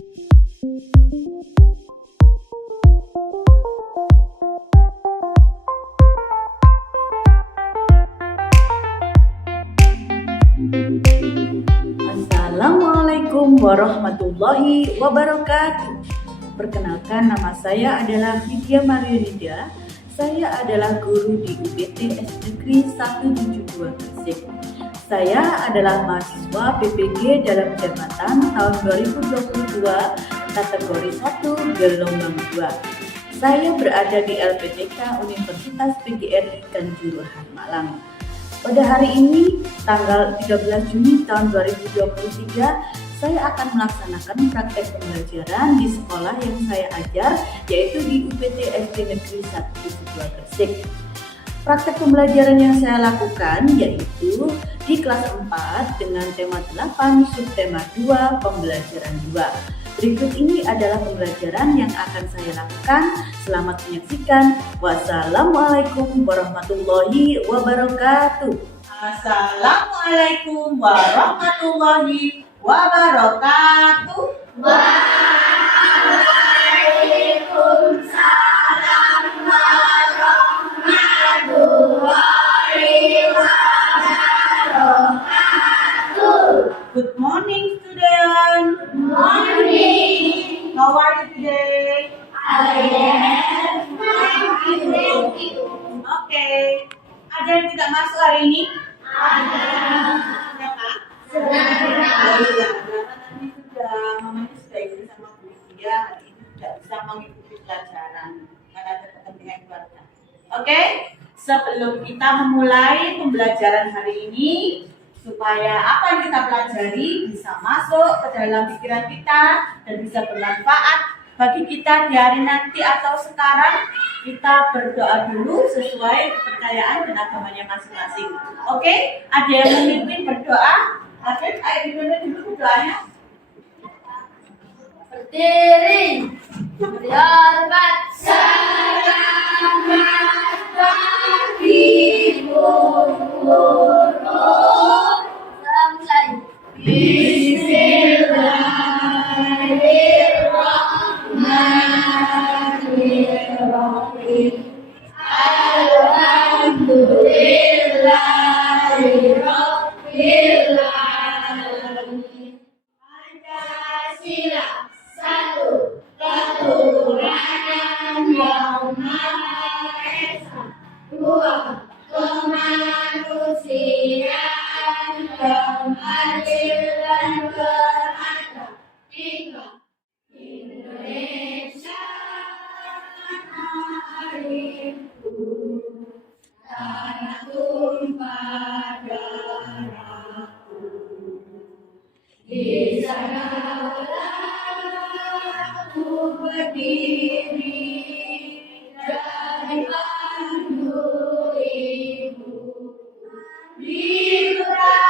Assalamualaikum warahmatullahi wabarakatuh. Perkenalkan, nama saya adalah Widya Mariunida. Saya adalah guru di UGT Negeri 172 Gresik. Saya adalah mahasiswa PPG dalam jabatan tahun 2022 kategori 1 gelombang 2. Saya berada di LPTK Universitas PGRI Kanjuruhan Malang. Pada hari ini, tanggal 13 Juni tahun 2023, saya akan melaksanakan praktek pembelajaran di sekolah yang saya ajar, yaitu di UPT SD Negeri 172 Gresik. Praktek pembelajaran yang saya lakukan yaitu di kelas 4 dengan tema 8, subtema 2, pembelajaran 2. Berikut ini adalah pembelajaran yang akan saya lakukan. Selamat menyaksikan. Wassalamualaikum warahmatullahi wabarakatuh. Assalamualaikum warahmatullahi wabarakatuh. Waalaikumsalam warahmatullahi wabarakatuh. Good morning, student. Good morning. How are you today? I am fine, thank you. Okay. Ada yang tidak masuk hari ini? Ada. Siapa? Nanti sudah, mamanya sudah ikut sama Bu Lydia, hari ini tidak bisa mengikuti pelajaran karena ada kepentingan keluarga. Oke, sebelum kita memulai pembelajaran hari ini, supaya apa yang kita pelajari bisa masuk ke dalam pikiran kita dan bisa bermanfaat bagi kita di hari nanti atau sekarang, kita berdoa dulu sesuai kepercayaan dan agamanya masing-masing. Oke? Ada yang memimpin berdoa? Ada? Ayo dimulai dulu berdoanya. Berdiri, berhormat, selamat pagi, guru. Mulai. Bismillahirrahmanirrahim. Alhamdulillahirabbil alamin. Pancasila, satu ketuhanan yang maha esa, dua kemanusiaan yang adil dan beradab, tiga Indonesia tanah airku, tanah tumpah darahku, di sanalah aku berdiri dari pandu ibu, Bhinneka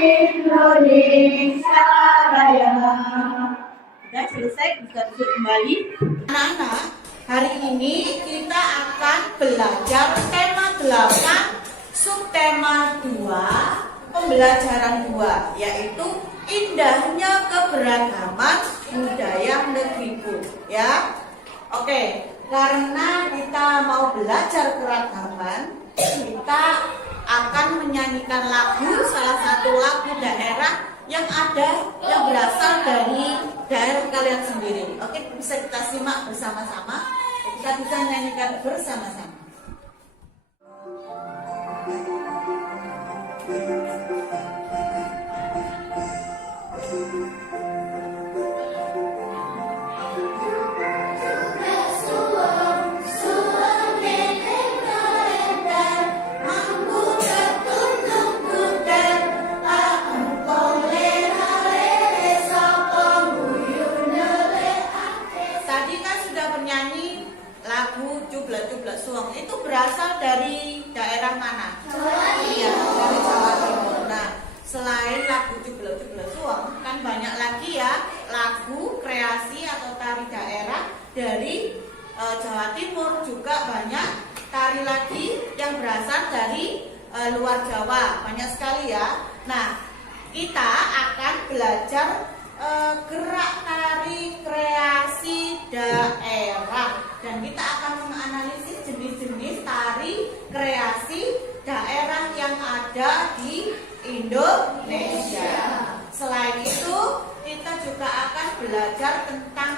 Indonesia Raya. Sudah selesai, bisa duduk kembali. Anak-anak, hari ini kita akan belajar tema 8, subtema 2, pembelajaran 2, yaitu indahnya keberagaman budaya negeriku. Ya, oke. Karena kita mau belajar keragaman, kita akan menyanyikan lagu, salah satu lagu daerah yang berasal dari daerah kalian sendiri. Oke, bisa kita simak bersama-sama. Kita bisa nyanyikan bersama-sama. Itu berasal dari daerah mana? Iya, dari Jawa Timur. Nah, selain lagu Jubla-Jubla Suweng, kan banyak lagi ya lagu kreasi atau tari daerah dari Jawa Timur, juga banyak tari lagi yang berasal dari luar Jawa, banyak sekali ya. Nah, kita akan belajar gerak tari kreasi daerah, dan kita akan menganalisis jenis-jenis tari kreasi daerah yang ada di Indonesia. Selain itu, kita juga akan belajar tentang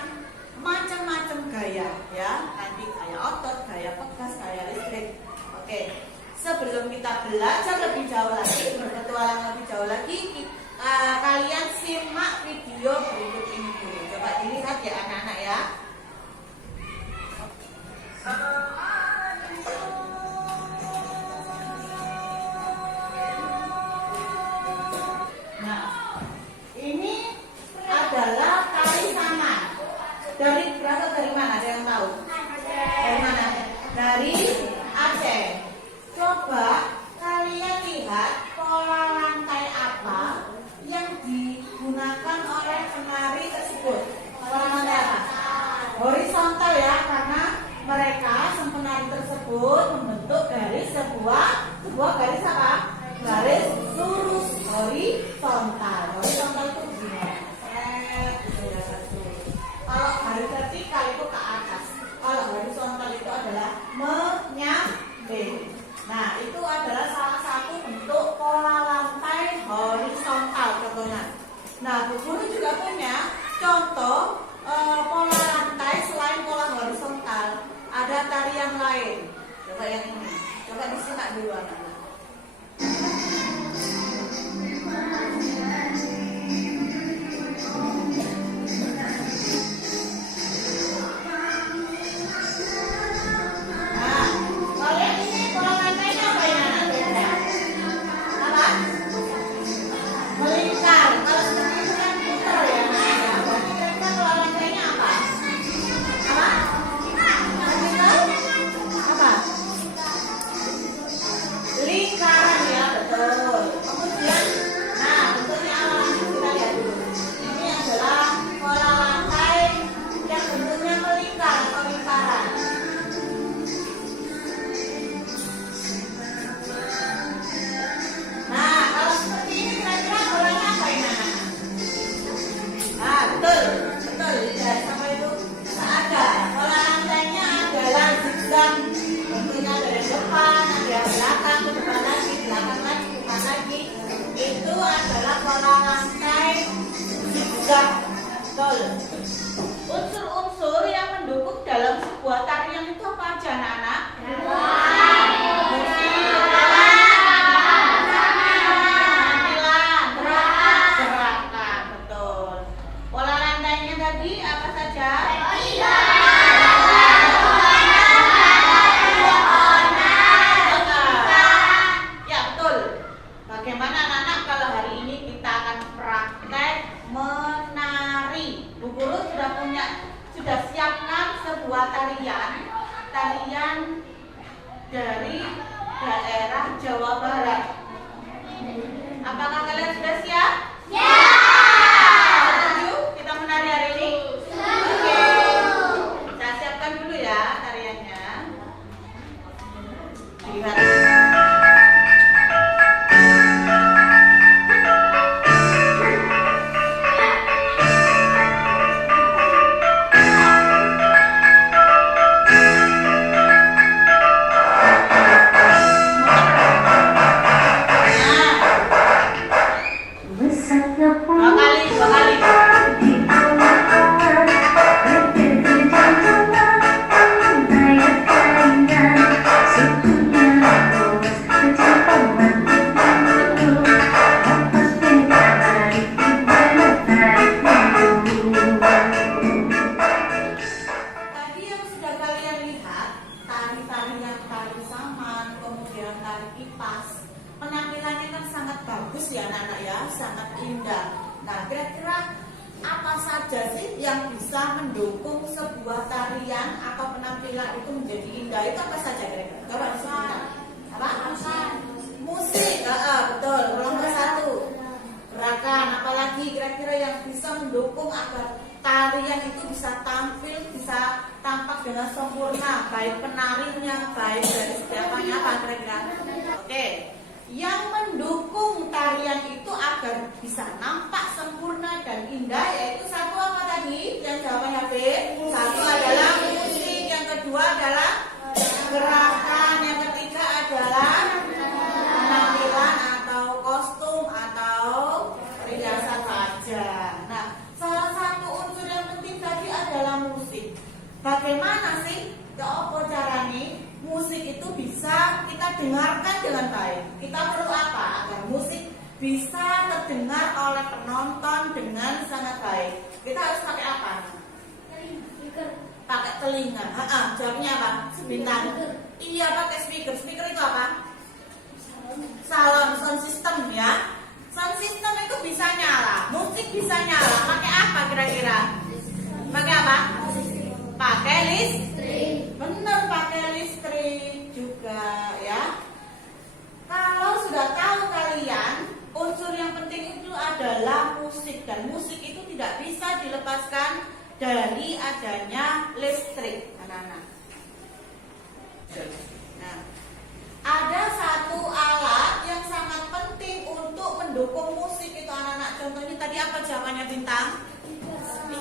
macam-macam gaya, ya. Nanti gaya otot, gaya pegas, gaya listrik. Oke. Sebelum kita belajar lebih jauh lagi, berpetualang lebih jauh lagi, kalian simak video berikut ini dulu. Coba dilihat ya anak-anak ya. Nah, ini adalah tari saman. Berasal dari mana? Ada yang tahu? Dari mana? Dari Aceh. Coba kalian lihat pola lantai apa yang digunakan oleh penari tersebut. Pola lantai apa? Horizontal ya, karena mereka sang penari tersebut membentuk garis sebuah garis apa? Garis lurus horizontal. Horizontal itu begini. Kalau garis vertikal itu ke atas. Kalau horizontal itu adalah menyambing. Nah, itu adalah salah satu bentuk pola lantai horizontal contohnya. Nah, Bu Guru juga punya contoh pola lantai selain pola horizontal. Ada tarian lain. Coba yang ini. Coba disimak dulu anak-anak. Unsur-unsur yang mendukung dalam sebuah tarian itu apa aja anak-anak? Gerakan, betul. Pola lantainya tadi apa saja? Ya betul. Bagaimana anak-anak kalau hari ini kita akan praktek menari? Bu Guru sudah siapkan sebuah tarian dari daerah Jawa Barat. Apakah kalian sudah siap? Ya. Setuju kita menari hari ini? Oke. Saya siapkan dulu ya tariannya. Lihat. Yang bisa mendukung sebuah tarian atau penampilan itu menjadi indah itu apa saja kira-kira? Coba disebutkan. Apa? Musik, betul. Nomor satu. Gerakan, apalagi kira-kira yang bisa mendukung agar tarian itu bisa tampil, bisa tampak dengan sempurna, baik penarinya, baik dari siapanya apa kira-kira? Oke. Yang mendukung tarian itu agar bisa nampak sempurna dan indah saja. Nah, salah satu unsur yang penting tadi adalah musik. Bagaimana sih apa caranya musik itu bisa kita dengarkan dengan baik? Kita perlu apa agar musik bisa terdengar oleh penonton dengan sangat baik? Kita harus pakai apa? Pakai telinga. Jawabnya apa? Bintang. Iya, pakai speaker. Speaker itu apa? Salon, sound system ya. Sound system itu bisa nyala, musik bisa nyala. Pakai apa kira-kira? Pakai apa? Pakai listrik. Bener, pakai listrik juga ya. Kalau sudah tahu kalian, unsur yang penting itu adalah musik, dan musik itu tidak bisa dilepaskan dari adanya listrik, anak-anak. Nah, ada satu alat yang sangat penting untuk mendukung musik itu, anak-anak. Contohnya tadi apa jawabannya, Bintang?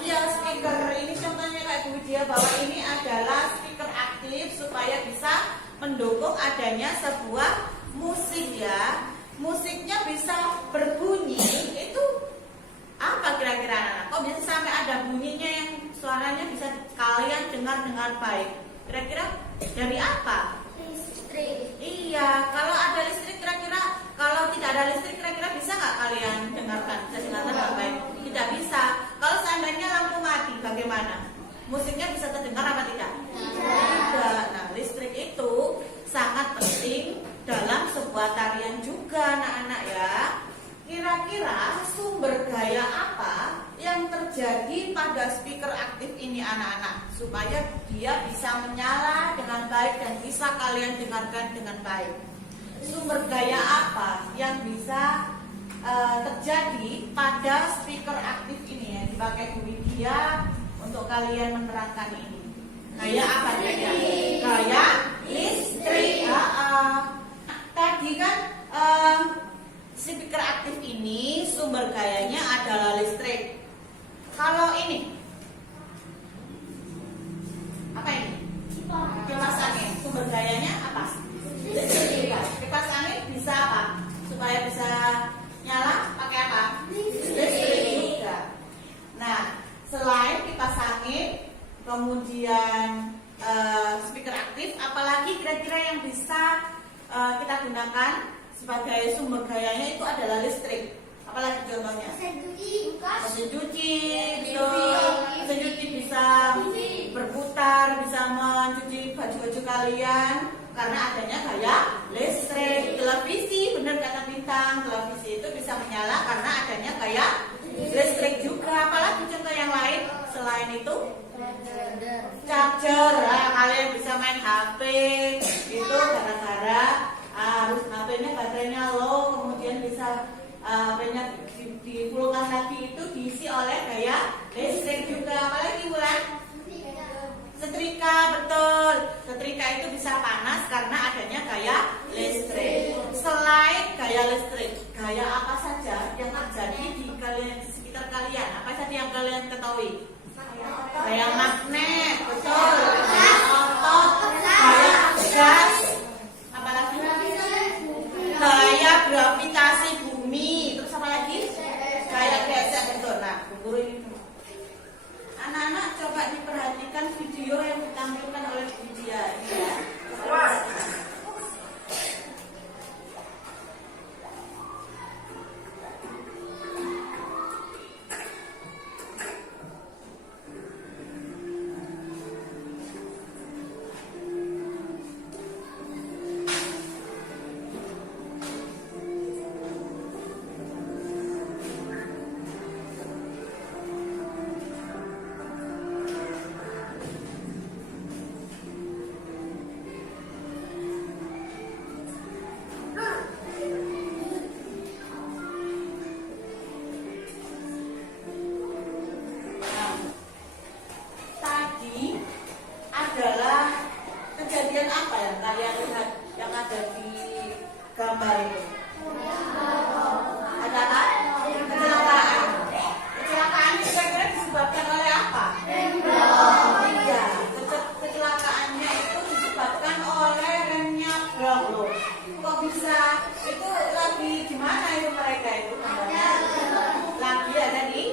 Iya, speaker. Ini contohnya kayak Bu Widya, bahwa ini adalah speaker aktif supaya bisa mendukung adanya sebuah musik ya. Musiknya bisa berbunyi, itu apa kira-kira anak-anak? Kok bisa sampai ada bunyinya yang suaranya bisa kalian dengar dengan baik? Kira-kira dari apa? Listrik. Iya, kalau ada listrik kira-kira, kalau tidak ada listrik kira-kira bisa nggak kalian dengarkan? Bisa dengarkan dengan baik? Tidak bisa. Kalau seandainya lampu mati, bagaimana? Musiknya bisa terdengar apa tidak? Tidak. Nah, listrik itu sangat penting dalam sebuah tarian juga, anak-anak ya. Kira-kira sumber gaya apa yang terjadi pada speaker aktif ini, anak-anak, supaya dia bisa menyala dengan baik dan bisa kalian dengarkan dengan baik? Sumber gaya apa yang bisa terjadi pada speaker aktif ini yang dipakai Bu Widya untuk kalian menerangkan ini? Gaya apa kira-kira? Gaya listrik. Tadi kan speaker aktif ini sumber gayanya adalah listrik. Kalau ini apa ini? Kipas angin. Sumber gayanya apa? Listrik. Kipas angin bisa apa? Supaya bisa nyala pakai apa? Listrik juga. Nah, selain kipas angin, kemudian speaker aktif, apalagi kira-kira yang bisa kita gunakan sebagai sumber gayanya itu adalah listrik. Apalagi contohnya? Mesin cuci, mesin cuci bisa berputar, bisa mencuci baju-baju kalian karena adanya gaya listrik. Televisi, benar kata Bintang, televisi itu bisa menyala karena adanya gaya listrik juga. Apalagi contoh yang lain selain itu? Charger. Kalian bisa main HP itu gara-gara harus HP-nya baterainya low, kemudian bisa HP-nya dipulkan lagi, itu diisi oleh gaya listrik juga. Apalagi Wulan? Setrika, betul. Setrika itu bisa panas karena adanya gaya listrik. Selain gaya listrik, gaya apa saja yang terjadi di sekitar kalian? Apa saja yang kalian ketahui? Gaya magnet, betul. Gaya otot, gaya gas, apalagi? Gaya gravitasi bumi. Terus apa lagi? Gaya gesek, betul. Nah, guru ini. Anak-anak coba diperhatikan video yang ditampilkan oleh Widya ya. gambar itu? Ada apa? Kecelakaan. Kecelakaan itu kira-kira disebabkan oleh apa? Iya, kecelakaannya itu disebabkan oleh remnya blok loh. Kok bisa? Itu lagi di mana itu mereka itu? Lagi ada di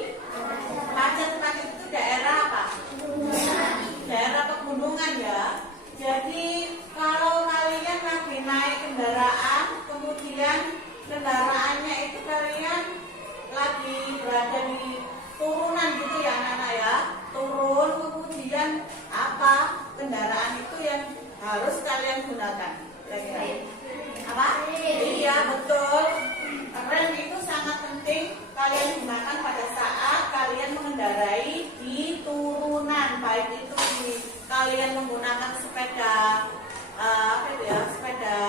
kalian menggunakan sepeda sepeda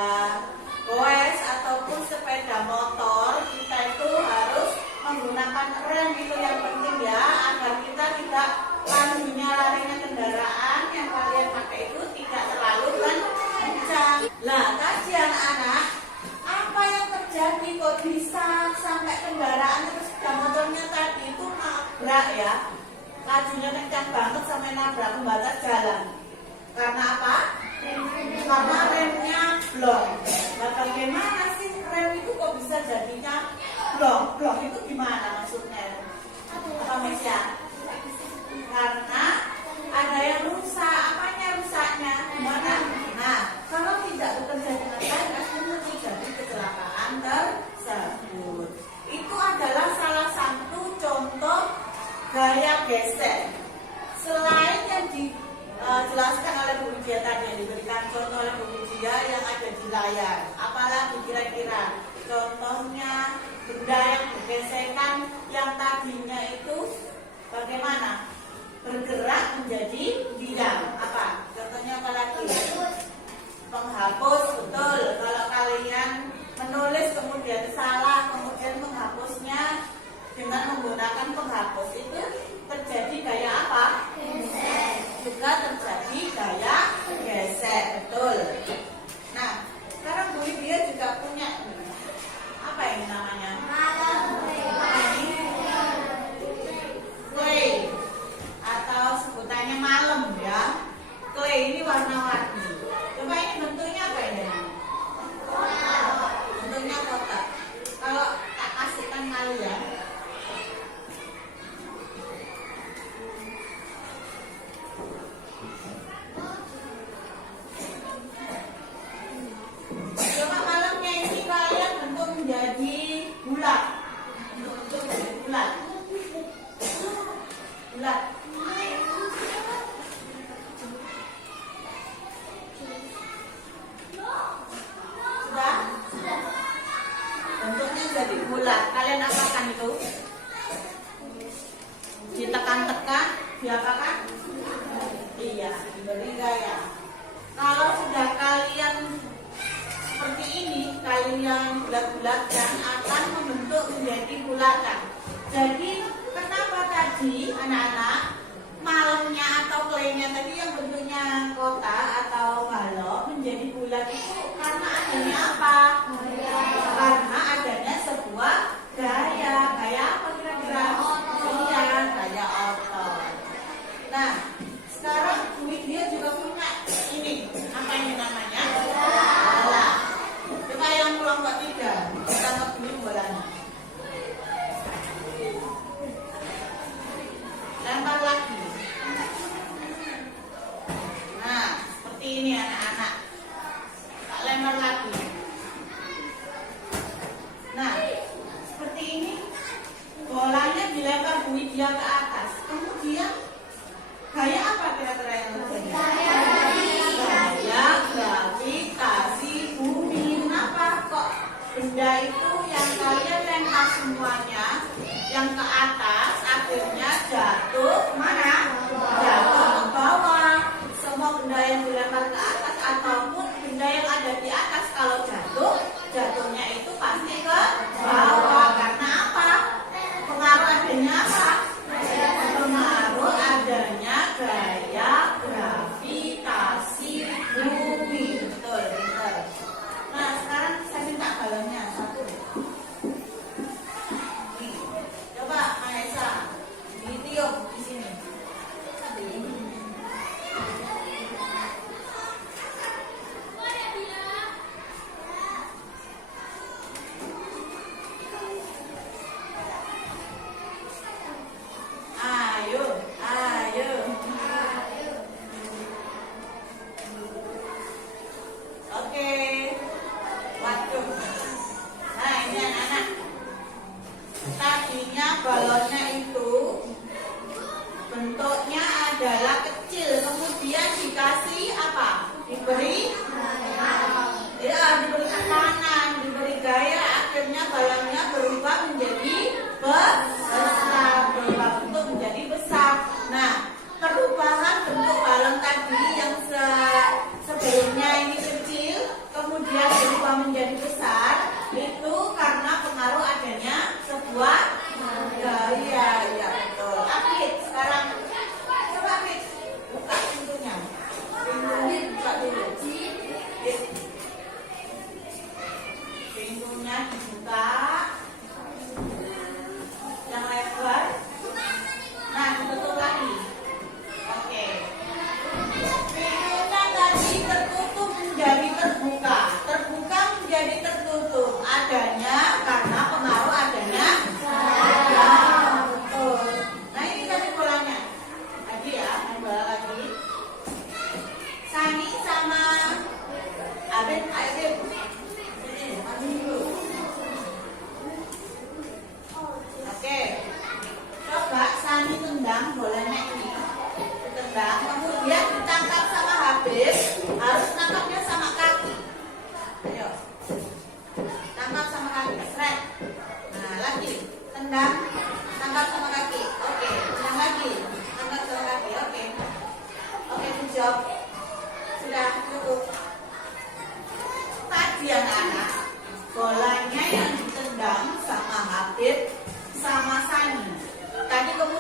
goes ataupun sepeda motor, kita itu harus menggunakan rem, itu yang penting ya, agar kita tidak larinya kendaraan yang kalian pakai itu tidak terlalu kencang. Lah tadi anak-anak, apa yang terjadi kok bisa sampai kendaraan itu sepeda motornya tadi itu nabrak ya, lajunya kencang banget sampai nabrak pembatas jalan. Karena apa? Karena remnya blong. Nah bagaimana sih rem itu kok bisa jadinya blong? Blong itu gimana maksudnya? Apa Mesya? Karena ada yang rusak. Apanya rusaknya? Gimana? Nah, kalau tidak bekerja dengan baik akhirnya terjadi kecelakaan tersebut. Itu adalah salah satu contoh gaya gesek. Selain yang dijelaskan oleh Bu Widya tadi, yang diberikan contoh oleh Bu Widya yang ada di layar, apalagi kira-kira contohnya benda yang bergesekan yang tadinya itu bagaimana? Bergerak menjadi diam. Apa? Contohnya apa lagi? Penghapus, betul. Kalau kalian menulis kemudian salah, kemudian menghapusnya dengan menggunakan penghapus, itu terjadi gaya apa? Gesek. Juga terjadi gaya gesek, betul. Nah, sekarang Bu Widya juga punya apa ini namanya? Clay atau sebutannya malem ya. Clay ini warna-warni. Coba ini bentuknya apa ini? Bentuknya kotak. Kalau tak kasihkan kalian, coba malamnya ini kalian bentuk menjadi bulat. Bentuk menjadi bulat. Bulat. Sudah? Bentuknya jadi bulat. Kalian apakan itu? Ditekan-tekan, diapakan? Iya, diberi gaya. Kalau sudah kalian seperti ini, kalian bulat-bulatkan akan membentuk menjadi bulatan. Jadi kenapa tadi anak-anak malamnya atau claynya tadi yang bentuknya kotak atau balok menjadi bulat itu karena adanya apa? Karena adanya sebuah gaya. Gaya apa kira-kira? Iya, gaya otot. Nah, sekarang dia juga punya ini. Apa ini namanya? Bola. Coba yang kelompok 3, kita ngebeli bolanya. Lempar lagi. Nah, seperti ini anak-anak. Tak lempar lagi. Nah, seperti ini. Bolanya dilempar Bu Widya ke atas. Kemudian gaya apa kira-kira yang terjadi? Gaya gravitasi bumi. Kenapa kok benda itu yang kalian lempar semuanya yang ke atas akhirnya jatuh mana? Jatuh ke bawah. Semua benda yang dilempar ke atas ataupun benda yang ada di atas kalau jatuh, jatuhnya itu pasti ke bawah. Karena apa? Pengaruh adanya apa? Pengaruh adanya gaya gravitasi bumi. Betul, betul. Nah, sekarang saya minta balonnya satu. Nih, coba Maesa.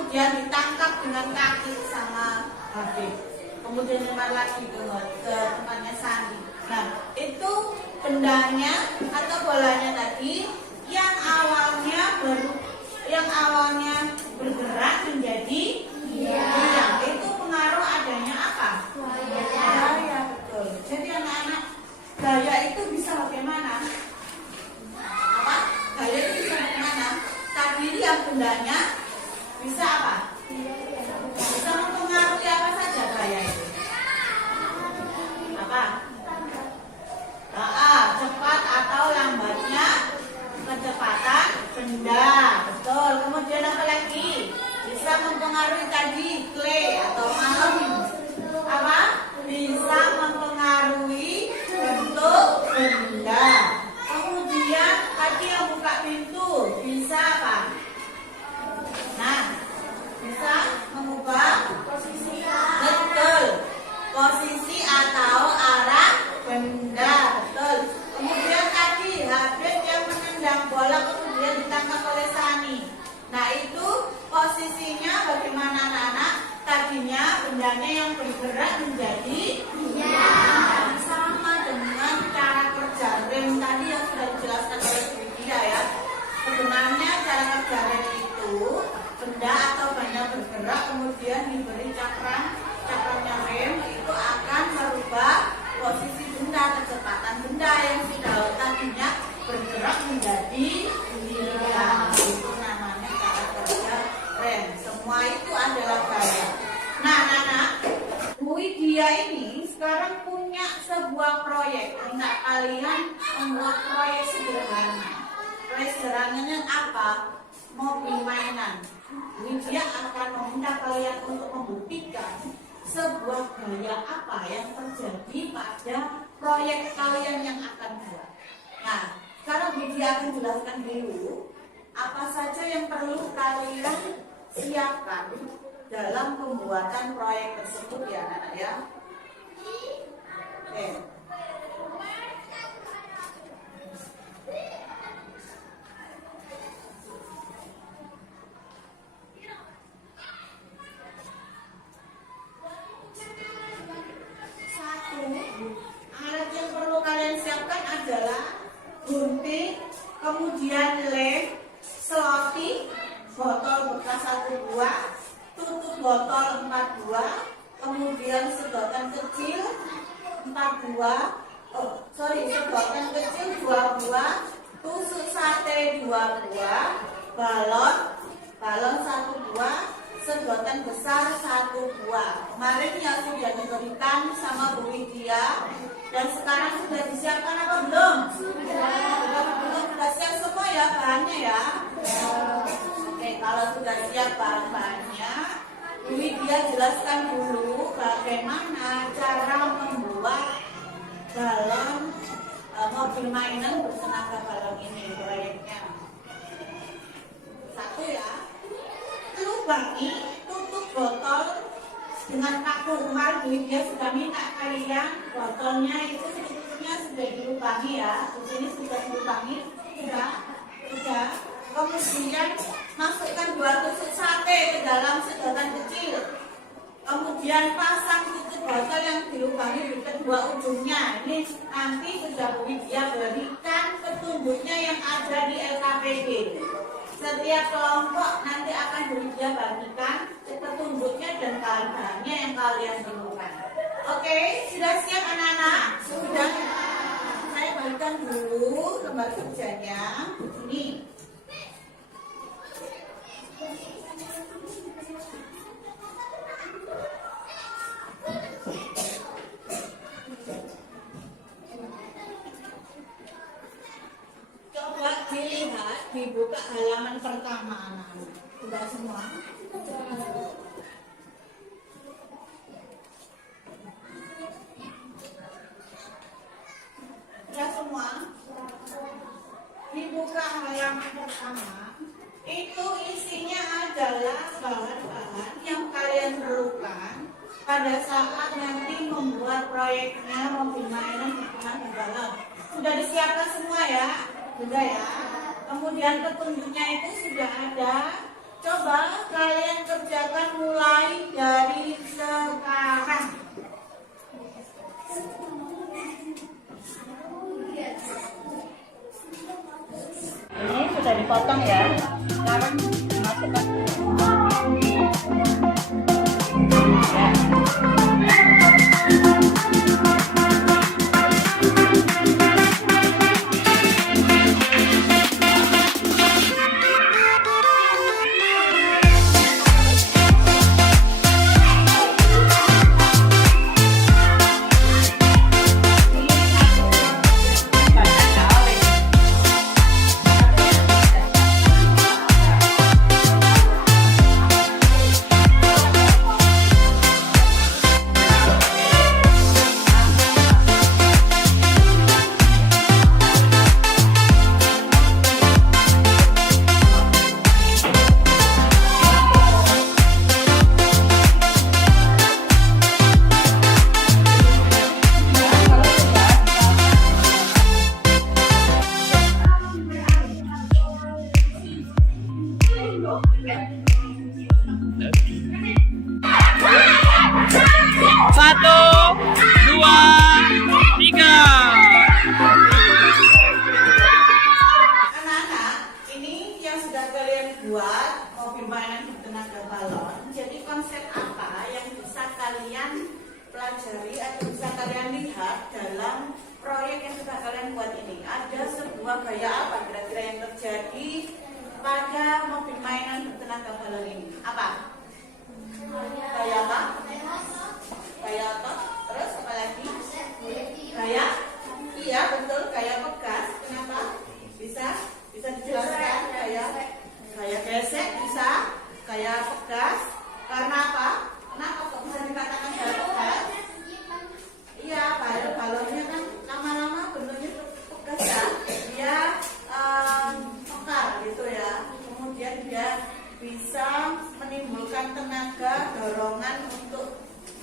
kemudian ditangkap dengan kaki sama Habib. Kemudian lempar lagi ke tempatnya Sani. Nah, itu bendanya atau bolanya tadi yang awalnya bergerak menjadi hilang. Itu pengaruh adanya apa? Gaya, betul. Jadi anak-anak, gaya itu bisa bagaimana? Apa? Gaya itu bisa bagaimana? Tadi yang bendanya bisa apa? Bisa mempengaruhi apa saja gaya itu? Apa? Cepat atau lambatnya kecepatan benda, betul. Kemudian apa lagi? Bisa mempengaruhi tadi clay atau malam. Apa? Bisa mempengaruhi bentuk benda. Kemudian tadi yang buka pintu bisa apa? Nah, bisa mengubah posisi. Betul. Posisi atau arah benda, betul. Kemudian tadi Habib yang menendang bola kemudian ditangkap oleh Sani. Nah, itu posisinya bagaimana anak-anak? Tadinya bendanya yang bergerak menjadi sama dengan cara kerja rem tadi yang sudah dijelaskan oleh Bu Dia ya. Sebenarnya cara kerja rem itu benda atau benda bergerak kemudian diberi cakramnya rem itu akan merubah posisi benda, kecepatan benda yang sudah tadinya bergerak menjadi hilang. Itu namanya cara kerja rem. Semua itu adalah gaya. Nah, anak-anak, Bu Widya ini sekarang punya sebuah proyek. Minta kalian membuat proyek sederhana. Proyek sederhananya apa? Mobil mainan. Bu Widya akan meminta kalian untuk membuktikan sebuah gaya apa yang terjadi pada proyek kalian yang akan buat. Nah, sekarang Bu Widya akan jelaskan dulu apa saja yang perlu kalian siapkan dalam pembuatan proyek tersebut ya anak-anak ya. Oke. Alat yang perlu kalian siapkan adalah gunting, kemudian lem, selotip, botol bekas 1 buah, tutup botol 4 buah, kemudian sedotan kecil 4 buah, sedotan kecil 2 buah, tusuk sate 2 buah, balon 1 buah, sedotan besar 1 buah. Kemarin yang sudah diberikan sama Bu Widya dan sekarang sudah disiapkan apa belum? Sudah siap semua ya bahannya ya. Oke, kalau sudah siap bahan-bahannya, Bu Widya jelaskan dulu bagaimana cara membuat balon mobil mainan bertenaga balon ini proyeknya. 1 ya. Lubangi tutup botol dengan kapur. Kemarin Bu Widya sudah minta kalian botolnya itu tutupnya sudah dilubangi ya. Di sini sudah dilubangi, sudah. Kemudian masukkan 2 tusuk sate ke dalam sedotan kecil. Kemudian pasang tutup botol yang dilubangi di kedua ujungnya. Ini nanti sudah Bu Widya berikan petunjuknya yang ada di LKPD. Setiap kelompok nanti akan Bu Widya bagikan petunjuknya dan bahan-bahannya yang kalian perlukan. Oke, sudah siap anak-anak? Sudah. Saya bagikan dulu lembar kerjanya. Ini. Coba dilihat, dibuka halaman pertama anak-anak. Sudah semua? Sudah semua? Dibuka halaman pertama. Itu isinya adalah bahan-bahan yang kalian perlukan pada saat nanti membuat proyeknya mobil mainan bertenaga balon. Sudah disiapkan semua ya? Sudah ya. Kemudian petunjuknya itu sudah ada. Coba kalian kerjakan kerjakan mulai dari sekarang. Ini sudah dipotong ya. Sekarang dimasukkan. Satu, dua, tiga. Anak-anak, ini yang sudah kalian buat mobil mainan bertenaga balon. Jadi konsep apa yang bisa kalian pelajari atau bisa kalian lihat dalam proyek yang sudah kalian buat ini? Ada sebuah gaya apa kira-kira yang terjadi pada mobil mainan bertenaga balon ini? Apa? Gaya apa? Gaya otot. Terus apa lagi? Gaya? Iya betul, gaya pegas. Kenapa? Bisa dijelaskan gaya gesek bisa, gaya pegas. Karena apa? Kenapa kok bisa dikatakan gaya pegas? Iya, balonnya kan lama-lama bentuknya pegas ya. Dia mekar gitu ya. Kemudian dia bisa menimbulkan tenaga dorongan untuk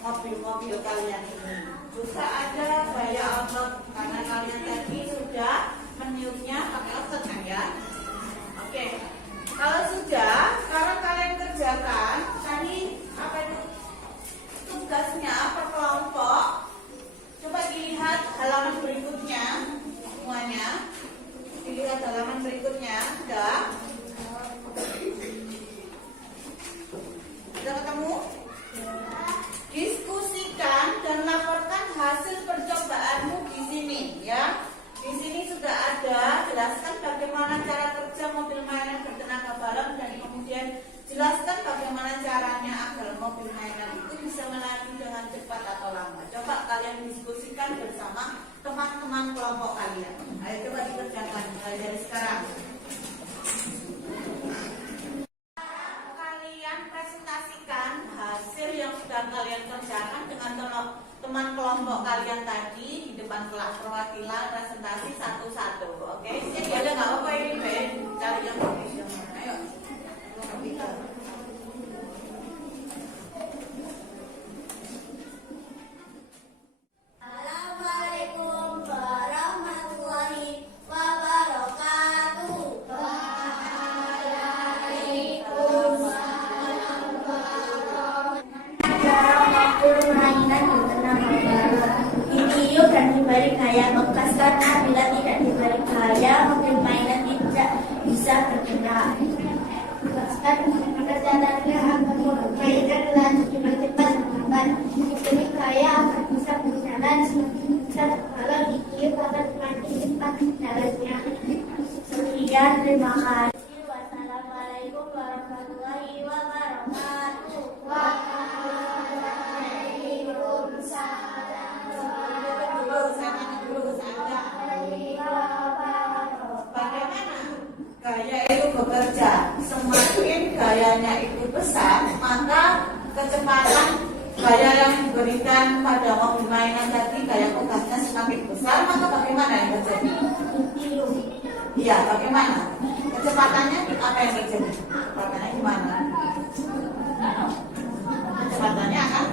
mobil-mobil kalian ini. Juga ada gaya otot karena kalian tadi sudah meniupnya pakai otot kan ya. Oke, kalau sudah, sekarang kalian kerjakan tadi apa itu tugasnya per kelompok. Coba dilihat halaman berikutnya semuanya. Dilihat halaman berikutnya, sudah ketemu? Diskusikan dan laporkan hasil percobaanmu di sini ya. Di sini sudah ada jelaskan bagaimana cara kerja mobil mainan bertenaga balon dan kemudian jelaskan bagaimana caranya agar mobil mainan itu bisa melaju dengan cepat atau lambat. Coba kalian diskusikan bersama teman-teman kelompok kalian. Ayo coba dikerjakan mulai dari sekarang. Presentasikan hasil yang sudah kalian kerjakan dengan teman kelompok kalian tadi di depan kelas. Perwakilan presentasi satu-satu. Oke, siap ya, nggak apa-apa ini, Ben. Cari yang profesional. Ayo. Assalamualaikum warahmatullahi wabarakatuh. Ditiup dan diberi gaya bekas karena bila tidak diberi gaya mobil mainan tidak bisa bergerak. Bekas pekerjaannya akan mobil mainan lanjut dengan cepat lambat. Diberi gaya agar bisa berjalan semakin cepat. Kalau ditiup akan semakin cepat jalannya. Sekian, terima kasih. Wassalamualaikum warahmatullahi wabarakatuh. Bagaimana gaya itu bekerja? Semakin gayanya itu besar, maka kecepatan gaya yang diberikan pada mobil mainan tadi, gaya pegasnya semakin besar, maka bagaimana yang terjadi? Iya, bagaimana? Kecepatannya apa yang terjadi? Kecepatannya gimana? Kecepatannya akan?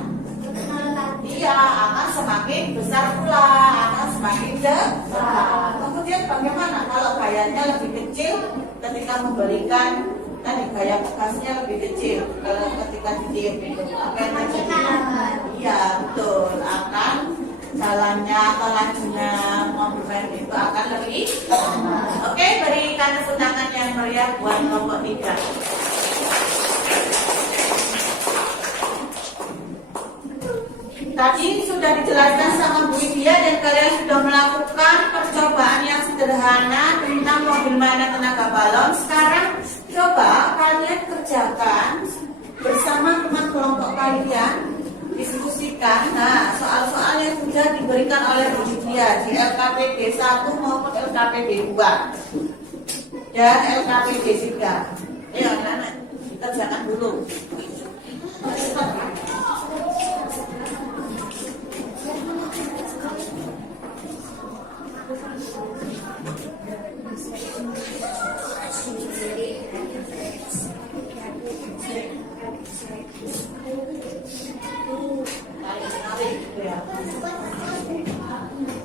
Iya, akan semakin besar pula, akan semakin cepat. Kemudian bagaimana kalau gayanya lebih kecil ketika memberikan tadi gaya bekasnya lebih kecil? Kalau ketika dikasih diam itu apa yang terjadi? Iya betul, akan jalannya atau lajunya mobil main itu akan lebih oke, berikan tepuk tangan yang meriah buat kelompok 3. Tadi sudah dijelaskan sama Bu Widya dan kalian sudah melakukan percobaan yang sederhana tentang mobil mainan tenaga balon. Sekarang coba kalian kerjakan bersama teman kelompok kalian, diskusikan. Nah, soal-soal yang sudah diberikan oleh Bu Widya di LKPD 1 maupun LKPD 2 dan LKPD 3. Ayo anak-anak, kerjakan dulu.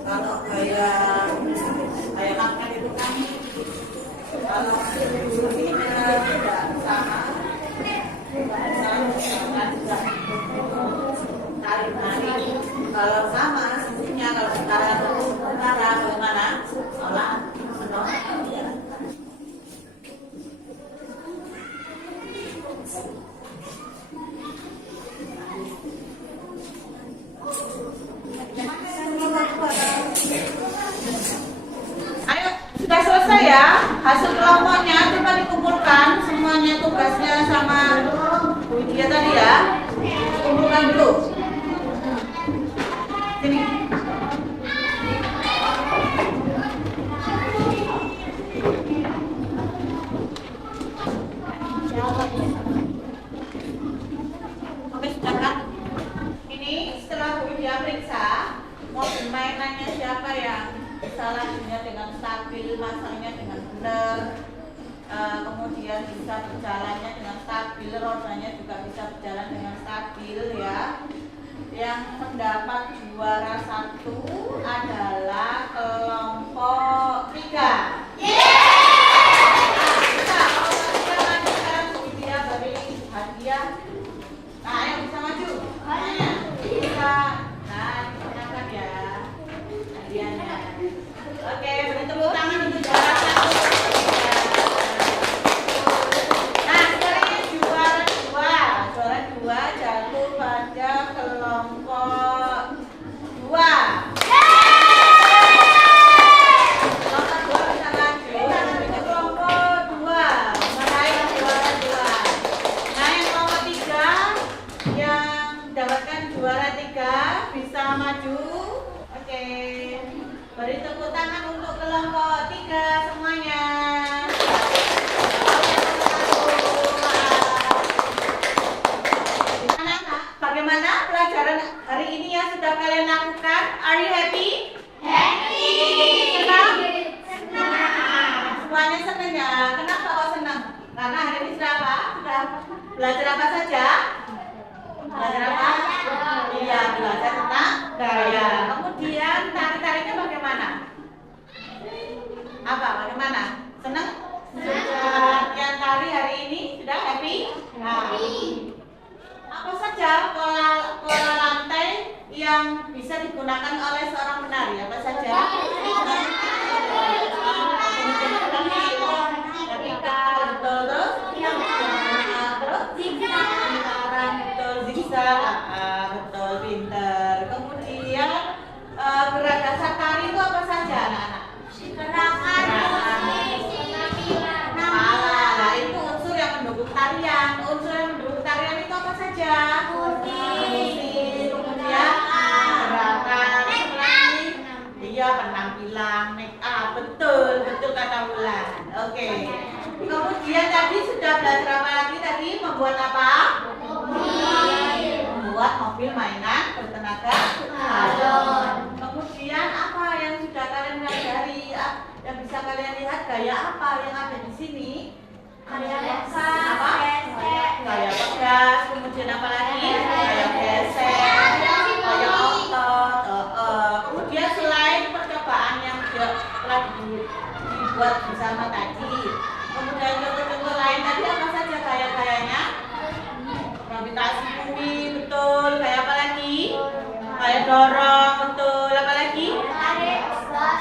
Kalau kayak makan itu kan kalau suhunya tidak sama, tarik-tarik. Kalau sama suhunya, kalau setara bagaimana? Olah, menolak. Ayo, sudah selesai ya. Hasil kelompoknya coba dikumpulkan semuanya, tugasnya sama Bu Widya tadi ya. Kumpulkan dulu. Sini. Oke, sudah kan? Ini setelah Bu Widya periksa mobil mainannya siapa yang salahnya dengan stabil, masangnya dengan benar, kemudian bisa berjalannya dengan stabil, rodanya juga bisa berjalan dengan stabil ya. Yang mendapat juara 1 adalah kelompok 3. Bisa, kalau kalian maju sekarang Bu Widya beri hadiah. Nah, ayo bisa maju. Bisa. Nah, diperkenalkan ya hadiahnya. Oke, beri tepuk tangan untuk juara 1. Nah, sekarang yang juara 2. Juara 2 jatuh pada kelompok 2. Kelompok 2 bisa maju. Ke kelompok 2 meraih juara 2. Nah, yang kelompok 3 yang mendapatkan juara 3 bisa maju. Oke. Beri tepuk tangan untuk kelompok 3 semuanya. Anak-anak, bagaimana pelajaran hari ini yang sudah kalian lakukan? Are you happy? Happy. Senang? Senang. Semuanya senang ya? Kenapa kok senang? Karena hari ini sudah apa? Sudah belajar apa saja? Belajar apa? Iya, belajar tentang gaya. Kemudian tarik-tariknya bagaimana? Apa? Bagaimana? Senang? Sudah yang tari hari ini sudah happy? Nah, apa saja pola lantai yang bisa digunakan oleh seorang penari? Apa saja? Vertikal, betul terus? Terus? Lingkaran, betul, zigzag, betul, pinter. Kemudian gerak dasar tari itu apa saja anak-anak? Gerakan Kepala, nah itu unsur yang mendukung tarian. Unsur yang mendukung tarian itu apa saja? Musik, kemudian gerakan, iya penampilan, make up, betul kata Wulan. Oke. Kemudian tadi sudah belajar apa lagi tadi? Membuat apa? Membuat mobil mainan bertenaga balon. Kemudian apa yang sudah kalian pelajari? Yang bisa kalian lihat gaya apa yang ada di sini? Gaya apa? Gaya pegas. Kemudian apa lagi? Gaya gesek. Gaya otot. Kemudian selain percobaan yang telah dibuat bersama tadi, kemudian contoh-contoh lain tadi apa saja gaya-gayanya? Robby dorong, betul. Apa lagi? Tarik, Ustaz.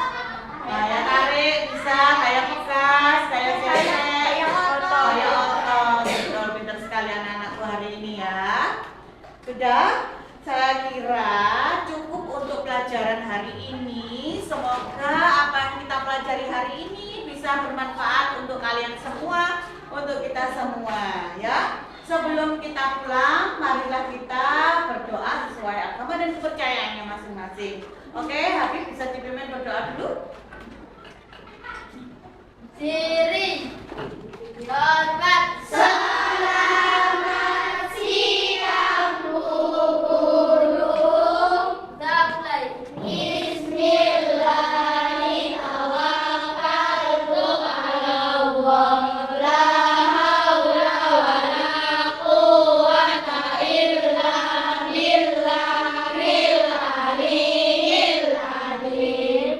Kayak tarik, bisa. Kayak pekas, kayak seret, Kayak otot. kayak otot. Betul, pintar sekali anak-anakku hari ini ya. Sudah? Saya kira cukup untuk pelajaran hari ini. Semoga apa yang kita pelajari hari ini bisa bermanfaat untuk kalian semua, untuk kita semua ya. Sebelum kita pulang, marilah kita berdoa sesuai agama dan kepercayaannya masing-masing. Oke, Habib bisa dipimpin berdoa dulu. Siri. Hormat. Selamat siang Bu Guru. Mulai. Bismillahirrahmanirrahim. La haula wala quwwata illa billahil aliyyil azim.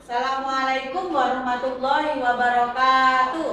Assalamualaikum warahmatullahi wabarakatuh.